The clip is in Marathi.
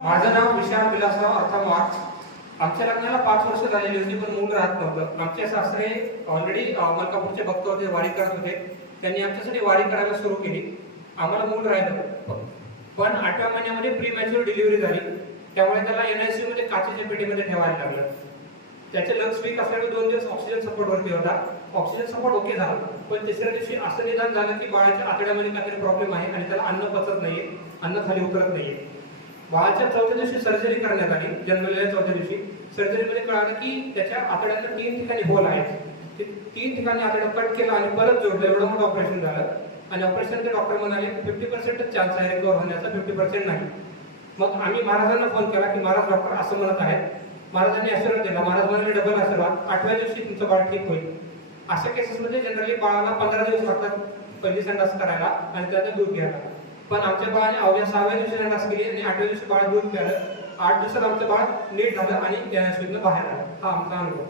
माझं नाव विशाल विलासराव अर्थात. आमच्या लग्नाला 5 वर्ष झालेली होती, पण मूल राहत नव्हतं. आमचे सासरे ऑलरेडी मलकापूरचे भक्त होते, वारी करत होते. त्यांनी आमच्यासाठी वारी करायला सुरू केली. आम्हाला मूल राहिलं, पण 8व्या महिन्यामध्ये प्री मॅच्युअर डिलिव्हरी झाली. त्यामुळे त्याला NICU मध्ये काचेच्या पेटीमध्ये ठेवायला लागलं. त्याचे लंग्स वीक असल्यामुळे 2 दिवस ऑक्सिजन सपोर्ट वरती होता. ऑक्सिजन सपोर्ट ओके झाला, पण तिसऱ्या दिवशी असं निदान झालं की बाळाच्या आतड्यामध्ये काहीतरी प्रॉब्लेम आहे आणि त्याला अन्न पचत नाहीये, अन्न खाली उतरत नाहीये. बाळाच्या 4थ्या दिवशी सर्जरी करण्यात आली. जन्मलेल्या 4थ्या दिवशी सर्जरीमध्ये कळालं की त्याच्या आतड्यात 3 ठिकाणी होल आहेत. ते 3 ठिकाणी आतडं कट केलं आणि परत जोडलं. एवढं मोठं ऑपरेशन झालं आणि ऑपरेशनचे डॉक्टर म्हणाले 50% चान्स आहे रिकव्हर होण्याचा, 50% नाही. मग आम्ही महाराजांना फोन केला की महाराज डॉक्टर असं म्हणत आहेत. महाराजांनी आशीर्वाद दिला. महाराज म्हणाले डबल आशीर्वाद, 8व्या दिवशी तुमचं बाळ ठीक होईल. अशा केसेसमध्ये जनरली बाळाला 15 दिवस लागतात पहिली संडास करायला आणि त्याचं दूध घ्यायला. पण आमच्या बाळाने अवघ्या 6व्या दिवशी संडास केली आणि 8व्या दिवशी बाळ दूध प्यायलं. 8 दिवसात आमचं बाळ नीट झालं आणि NICU बाहेर आलं. हा आमचा अनुभव.